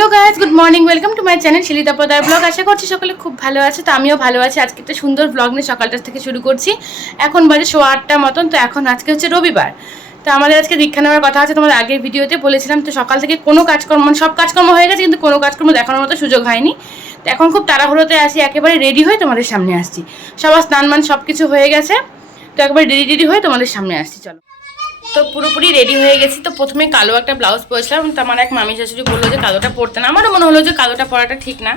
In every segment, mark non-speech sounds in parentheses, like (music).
Hello guys good morning welcome to my channel Shilita Podder blog আশা করছি সকলে খুব ভালো আছে, তো আমিও ভালো আছি। আজকে একটা সুন্দর ব্লগ নিয়ে সকালটা থেকে শুরু করছি। এখন বাজে সোয়া আটটা মতন, তো এখন আজকে হচ্ছে রবিবার। তো আমাদের আজকে দীক্ষা নেওয়ার কথা আছে তোমাদের আগের ভিডিওতে বলেছিলাম, তো সকাল থেকে কোনো কাজকর্ম, সব কাজকর্ম হয়ে গেছে, কিন্তু কোনো কাজকর্ম দেখানোর মতো সুযোগ হয়নি। তো এখন খুব তাড়াহুড়োতে আসি একেবারে রেডি হয়ে তোমাদের সামনে আসছি। সবার স্নান মান সব কিছু হয়ে গেছে, তো একবার রেডি রেডি হয়ে তোমাদের সামনে আসছি, চলো। তো পুরোপুরি রেডি হয়ে গেছি। তো প্রথমে কালো একটা ব্লাউজ পরেছিলাম। তো আমার এক মামি শাশুড়ি বলল যে, কালোটা পরতে না। আমারও মনে হলো যে, কালোটা পরাটা ঠিক না।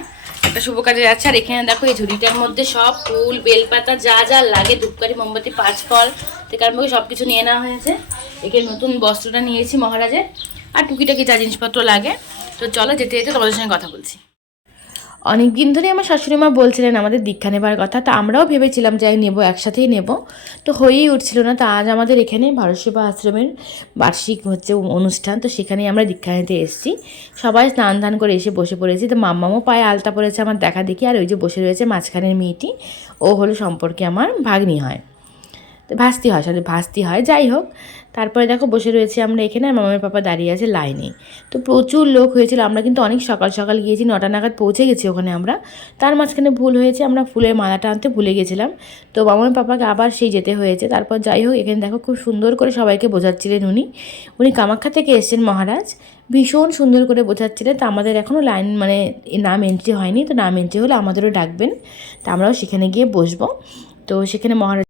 একটা শুভ কাজে যাচ্ছে। আর এখানে দেখো, এই ঝুড়িটার মধ্যে সব ফুল, বেলপাতা, যা যা লাগে, ধূপকাঠি, মোমবাতি পাঁচ ফল থেকে আরম্ভ সব কিছু নিয়ে নেওয়া হয়েছে। এখানে নতুন বস্ত্রটা নিয়েছি মহারাজের। আর টুকিটাকি যা জিনিসপত্র লাগে। তো চলো, যেতে যেতে তোমাদের সঙ্গে কথা বলছি। অনেক দিন ধরে আমার শাশুড়ি মা বলছিলেন আমাদের দীক্ষা নেবার কথা, তো আমরাও ভেবেছিলাম যে নেব, একসাথেই নেব। তো হয়েই উঠছিল না, তো আজ আমাদের এখানে ভারত সেবা আশ্রমের বার্ষিক হচ্ছে অনুষ্ঠান, তো সেখানেই আমরা দীক্ষা নিতে এসেছি। সবাই স্নান ধান করে এসে বসে পড়েছি, তো মাম্মামও পায়ে আলতা পড়েছে আমার দেখা দেখি, আর ওই যে বসে রয়েছে মাঝখানের মেয়েটি, ও হলো সম্পর্কে আমার ভাগ্নি হয়। তো ভাস্তি হয়, সরি ভাস্তি হয়, যাই হোক। তারপরে দেখো বসে রয়েছে আমরা এখানে আর মামার পাপা দাঁড়িয়ে আছে লাইনে। তো প্রচুর লোক হয়েছিল, আমরা কিন্তু অনেক সকাল সকাল গিয়েছি, নটা নাগাদ পৌঁছে গেছি ওখানে আমরা। তার মাঝখানে ভুল হয়েছে, আমরা ফুলের মালাটা আনতে ভুলে গেছিলাম। তো মামার পাপাকে আবার সেই যেতে হয়েছে, তারপর যাই হোক, এখানে দেখো খুব সুন্দর করে সবাইকে বোঝাচ্ছিলেন উনি। উনি কামাখ্যা থেকে এসেছেন মহারাজ, ভীষণ সুন্দর করে বোঝাচ্ছিলেন। তো আমাদের এখনও লাইন মানে নাম এন্ট্রি হয়নি, তো নাম এন্ট্রি হলে আমাদেরও ডাকবেন, তো আমরাও সেখানে গিয়ে বসবো। তো সেখানে মহারাজ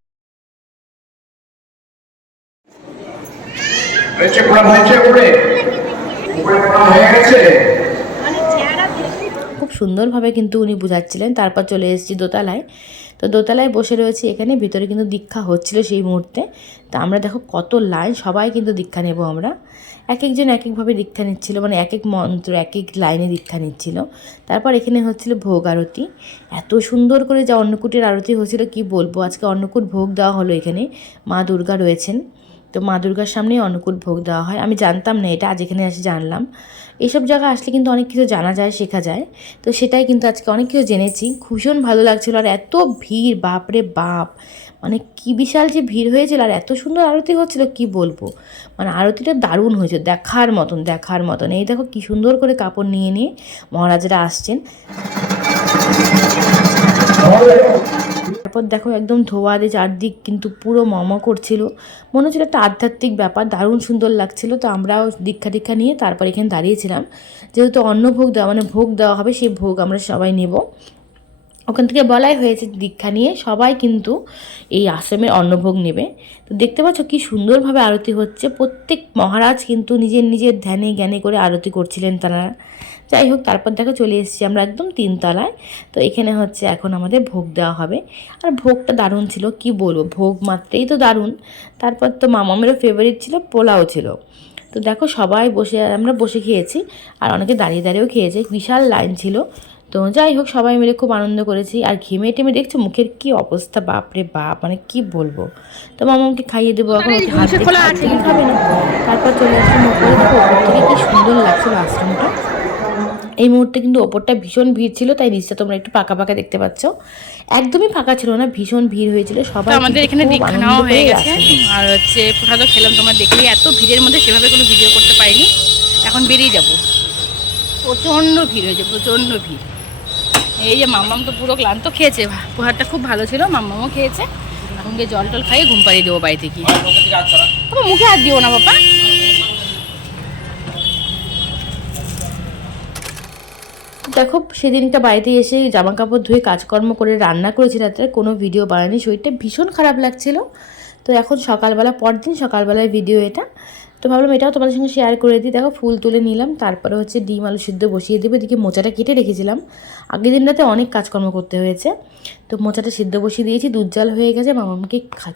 হয়েছে প্রণাম হয়েছে উপরে? উপরে প্রণাম হয়ে গেছে? খুব সুন্দরভাবে কিন্তু উনি বুঝাচ্ছিলেন। তারপর চলে এসেছি দোতলায়। তো দোতলায় বসে রয়েছি এখানে, ভিতরে কিন্তু দীক্ষা হচ্ছিল সেই মুহূর্তে। তা আমরা দেখো কত লাইন, সবাই কিন্তু দীক্ষা নেব আমরা। এক একজন এক একভাবে দীক্ষা নিচ্ছিল মানে এক এক মন্ত্র এক এক লাইনে দীক্ষা নিচ্ছিল। তারপর এখানে হচ্ছিল ভোগ আরতি। এত সুন্দর করে যা অন্নকূটের আরতি হচ্ছিল, কি বলব? আজকে অন্নকূট ভোগ দেওয়া হলো এখানে। মা দুর্গা রয়েছেন। তো মা দুর্গার সামনেই অনুকূল ভোগ দেওয়া হয়। আমি জানতাম না এটা, আজ এখানে এসে জানলাম। এইসব জায়গা আসলে কিন্তু অনেক কিছু জানা যায়, শেখা যায়। তো সেটাই কিন্তু আজকে অনেক কিছু জেনেছি। ভীষণ ভালো লাগছিল আর এত ভিড়, বাপরে বাপ! মানে কি বিশাল যে ভিড় হয়েছিল আর এত সুন্দর আরতি হচ্ছিল, কি বলব? মানে আরতিটা দারুণ হয়েছে, দেখার মতন দেখার মতন। এই দেখো কি সুন্দর করে কাপড় নিয়ে নিয়ে মহারাজরা আসছেন। তারপর দেখো একদম ধোয়া দিয়ে চারদিক কিন্তু পুরো মম করছিল। মনে হচ্ছিল একটা আধ্যাত্মিক ব্যাপার, দারুণ সুন্দর লাগছিল। তো আমরাও দীক্ষা দীক্ষা নিয়ে তারপর এখানে দাঁড়িয়েছিলাম। যেহেতু অন্ন ভোগ দেওয়া মানে ভোগ দেওয়া হবে, সেই ভোগ আমরা সবাই নেব। ওখান থেকে বলাই হয়েছে দীক্ষা নিয়ে সবাই কিন্তু এই আশ্রমের অন্নভোগ নেবে। তো দেখতে পাচ্ছ কি সুন্দরভাবে আরতি হচ্ছে। প্রত্যেক মহারাজ কিন্তু নিজের নিজের ধ্যানে জ্ঞানে করে আরতি করছিলেন তারা। যাই হোক, তারপর দেখো চলে এসেছি আমরা একদম তিনতলায়। তো এখানে হচ্ছে এখন আমাদের ভোগ দেওয়া হবে। আর ভোগটা দারুণ ছিল, কি বলব? ভোগ মাত্রেই তো দারুণ। তারপর তো মামামেরও ফেভারিট ছিল, পোলাও ছিল। তো দেখো সবাই বসে, আমরা বসে খেয়েছি। আর অনেকে দাঁড়িয়ে দাঁড়িয়েও খেয়েছে। বিশাল লাইন ছিল। তো যাই হোক সবাই মিলে খুব আনন্দ করেছি। আর ঘেমে টেমে দেখছ মুখের কি অবস্থা? বাপরে বাপ মানে কি বলব? তো মামাকে খাইয়ে দেবো এখন খাবে না? তারপর চলে আসলাম দেখো ওপর থেকে কি সুন্দর লাগছিল আশ্রমটা এই মুহূর্তে কিন্তু ওপরটা ভীষণ ভিড় ছিল তাই নিচটা তোমরা একটু পাকা পাকা দেখতে পাচ্ছ। একদমই ফাঁকা ছিল না ভীষণ ভিড় হয়েছিল। সবাই আমাদের এখানে দীক্ষা নেওয়া হয়ে গেছে। আর হচ্ছে প্রসাদ খেলাম তোমরা দেখলে এত ভিড়ের মধ্যে সেভাবে কোনো ভিডিও করতে পারিনি। এখন বেরিয়ে যাব। প্রচণ্ড ভিড় হয়েছে প্রচণ্ড ভিড়। এই যে মাম্মাম তো পুরো ক্লান্ত খেয়েছে পোহারটা খুব ভালো ছিল, মাম্মামও খেয়েছে। এখন গিয়ে জল টল খাইয়ে ঘুম পাড়িয়ে দেবো বাড়িতে গিয়ে মুখে হাত দিও না, বাবা। দেখো, সেদিনটা বাড়িতে এসে জামা কাপড় ধুয়ে কাজকর্ম করে রান্না করেছি, রাত্রে কোনো ভিডিও বানায়নি, শরীরটা ভীষণ খারাপ লাগছিল। তো এখন সকালবেলা, পরদিন সকালবেলায় ভিডিও এটা। তো ভাবলাম এটাও তোমাদের সঙ্গে শেয়ার করে দিই। দেখো, ফুল তুলে নিলাম, তারপরে হচ্ছে ডিম আলু সিদ্ধ বসিয়ে দেবো। এদিকে মোচাটা কেটে রেখেছিলাম। আগের দিন রাতে অনেক কাজকর্ম করতে হয়েছে। তো মোচাটা সিদ্ধ বসিয়ে দিয়েছি, দুধ জাল হয়ে গেছে মামাকে খা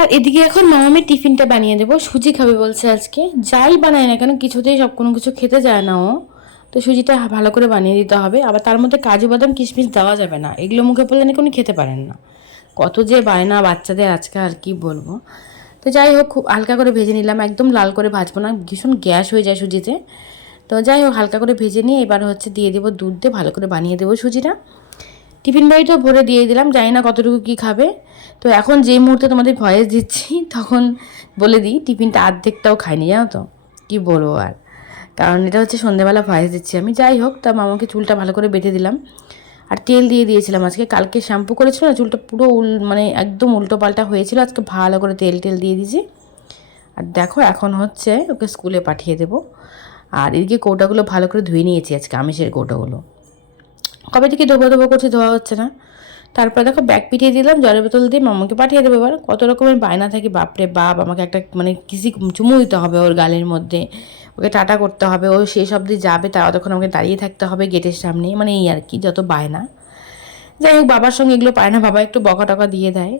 আর এদিকে এখন মামামের টিফিনটা বানিয়ে দেবো। সুজি খাবে বলছে আজকে। যাই বানায় না কেন, কিছুতেই সব কোনো কিছু খেতে যায় না ও। তো সুজিটা ভালো করে বানিয়ে দিতে হবে। আবার তার মধ্যে কাজু, বাদাম, কিশমিশ দেওয়া যাবে না। এগুলো মুখে পড়লে নাকি উনি খেতে পারেন না। কত যে বায়না বাচ্চাদের আজকে আর কি বলব। তো যাই হোক, খুব হালকা করে ভেজে নিলাম, একদম লাল করে ভাজবো না, ভীষণ গ্যাস হয়ে যায় সুজিতে। তো যাই হোক, হালকা করে ভেজে নিয়ে এবার হচ্ছে দিয়ে দেবো দুধ দিয়ে ভালো করে বানিয়ে দেবো সুজিটা। টিফিন বাড়িটাও ভরে দিয়ে দিলাম, জানি না কতটুকু কী খাবে। তো এখন যে মুহূর্তে তোমাদের ভয়েস দিচ্ছি, (laughs) তখন বলে দিই, টিফিনটা অর্ধেকটাও খাইনি, জানো তো? কী বলব আর? কারণ এটা হচ্ছে সন্ধ্যেবেলা ভয়েস দিচ্ছি আমি। যাই হোক, তা মামাকে চুলটা ভালো করে বেঁধে দিলাম। আর তেল দিয়ে দিয়েছিলাম আজকে। কালকে শ্যাম্পু করেছিল না চুলটা পুরো উল মানে একদম উল্টো পাল্টা হয়েছিল। আজকে ভালো করে তেল টেল দিয়ে দিয়েছি। আর দেখো এখন হচ্ছে ওকে স্কুলে পাঠিয়ে দেবো। আর এদিকে কৌটাগুলো ভালো করে ধুয়ে নিয়েছি আজকে, আমিষের কৌটাগুলো। কবে থেকে ধোবো ধোবো করছে ধোয়া হচ্ছে না। তারপর দেখো ব্যাগ পিটিয়ে দিলাম, জলের বোতল দিয়ে মামাকে পাঠিয়ে দেবো এবার। কত রকমের বায়না থাকে, বাপরে বাপ, আমাকে একটা মানে কিসি চুমু দিতে হবে ওর গালের মধ্যে। ওকে টাটা করতে হবে, ও শেষ অবধি যাবে তাও তখন আমাকে দাঁড়িয়ে থাকতে হবে গেটের সামনে মানে এই আর কি, যত বায়না যাই হোক, বাবার সঙ্গে এগুলো পায় না, বাবা একটু বকা টকা দিয়ে দেয়।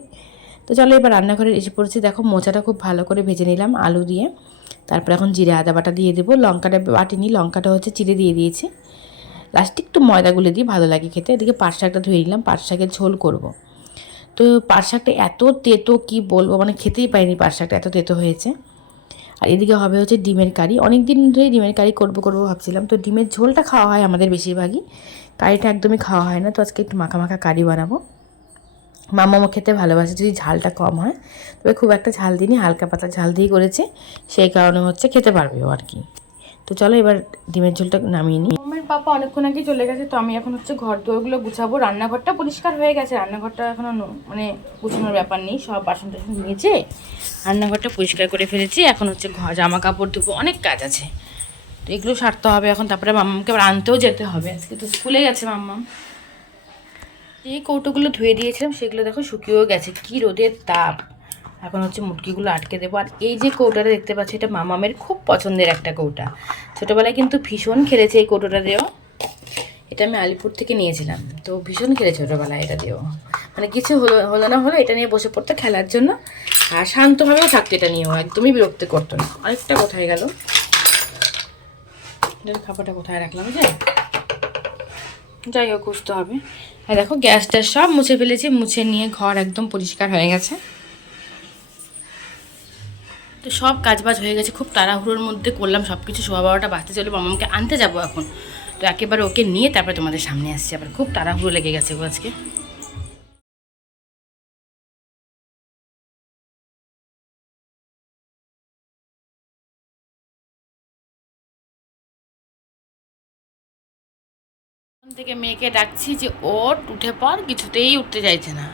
তো চলো এবার রান্নাঘরে এসে পড়েছি, দেখো মোচাটা খুব ভালো করে ভেজে নিলাম, আলু দিয়ে। তারপর এখন জিরে আদা বাটা দিয়ে দেবো, লঙ্কাটা বাটিনি লঙ্কাটা হচ্ছে চিড়ে দিয়ে দিয়েছি। লাস্টে একটু ময়দা গুলে দিয়ে ভালো লাগে খেতে, এদিকে পাট শাকটা ধুয়ে নিলাম, পাট শাকের ঝোল করব। তো পাট শাকটা এত তেতো, কি বলব মানে খেতেই পাইনি পাট শাকটা, এত তেতো হয়েছে। আর এদিকে হবে হচ্ছে ডিমের কারি। অনেক দিন ধরেই ডিমের কারি করব করব ভাবছিলাম। তো ডিমের ঝোলটা খাওয়া হয় আমাদের বেশিরভাগই। কারিটা একদমই খাওয়া হয় না। তো আজকে একটু মাখা মাখা কারি বানাবো। মামামা খেতে ভালোবাসে, যদি ঝালটা কম হয়। তবে খুব একটা ঝাল দিইনি, হালকা পাতলা ঝাল দিয়ে করেছে। সেই কারণে হচ্ছে খেতে পারবে আর কি। তো চলো এবার ডিমের ঝোলটা নামিয়ে নিই। আমার পাপা অনেকক্ষণ আগে চলে গেছে, তো আমি এখন হচ্ছে ঘর দুয়ারগুলো গুছাবো। রান্নাঘরটা পরিষ্কার হয়ে গেছে, রান্নাঘরটা এখনও মানে গুছানোর ব্যাপার নেই, সব বাসন টাসন নিয়েছে রান্নাঘরটা পরিষ্কার করে ফেলেছি। এখন হচ্ছে ঘর জামা কাপড় ধুবো, অনেক কাজ আছে। তো এগুলো সারতে হবে এখন, তারপরে মাম্মাকে আবার আনতেও যেতে হবে। আজকে তো স্কুলে গেছে মাম্মাম। এই কৌটোগুলো ধুয়ে দিয়েছিলাম, সেগুলো দেখো শুকিয়েও গেছে, কি রোদের তাপ। এখন হচ্ছে মুটকিগুলো আটকে দেবো। আর এই যে কৌটাটা দেখতে পাচ্ছি, এটা মামামের খুব পছন্দের একটা কৌটা। ছোটোবেলায় কিন্তু ভীষণ খেলেছে এই কৌটোটা দিয়েও এটা আমি আলিপুর থেকে নিয়েছিলাম। তো ভীষণ খেলেছে ছোটোবেলায় এটা দিয়েও মানে কিছু হলো হলো না হলো এটা নিয়ে বসে পড়তো খেলার জন্য। আর শান্তভাবেও থাকতো এটা নিয়েও, একদমই বিরক্ত করতো না। অনেকটা কোথায় গেল? খাবারটা কোথায় রাখলাম যে? যাই হোক, খুঁজতে হবে। আর দেখো, গ্যাসটা সব মুছে ফেলেছি, মুছে নিয়ে ঘর একদম পরিষ্কার হয়ে গেছে। তো সব কাজবাজ হয়ে গেছে, খুব তাড়াহুড়োর মধ্যে করলাম সব কিছু সোয়া বারোটা বাজতে চলে মামাকে আনতে যাব এখন। তো একেবারে ওকে নিয়ে তারপরে তোমাদের সামনে আসছি আবার। খুব তাড়াহুড়ো লেগে গেছে গো আজকে। থেকে মেয়েকে ডাকছি যে ওট উঠে পর কিছুতেই উঠতে চাইছে না।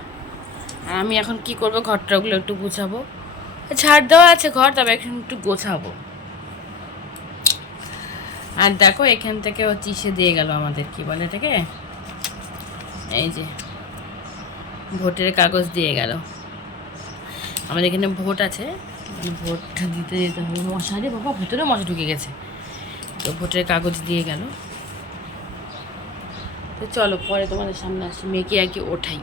আর আমি এখন কি করব, ঘরটাগুলো একটু গুছাবো। ছাড় দেওয়া আছে ঘর, তবে এখন একটু গোছাবো। আর দেখো, এখান থেকে ও চিসে দিয়ে গেল আমাদের, কি বলে এটাকে? এই যে, ভোটের কাগজ দিয়ে গেল। আমাদের এখানে ভোট আছে ভোট দিতে যেতে হবে। মশারে বাবা, ভেতরে মশা ঢুকে গেছে। তো ভোটের কাগজ দিয়ে গেল। তো চলো, পরে তোমাদের সামনে আসি, মেয়েকে আর কি ওঠাই।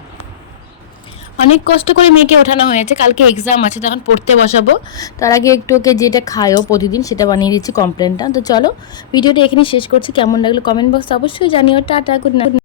অনেক কষ্ট করে মেয়েকে ওঠানো হয়েছে। কালকে এক্সাম আছে, তখন পড়তে বসাবো। তার আগে একটু ওকে যেটা খায়ও প্রতিদিন, সেটা বানিয়ে দিচ্ছি কমপ্লেনটা তো চলো, ভিডিওটা এখানে শেষ করছি। কেমন লাগল কমেন্ট বক্সে অবশ্যই জানিও। Tata good night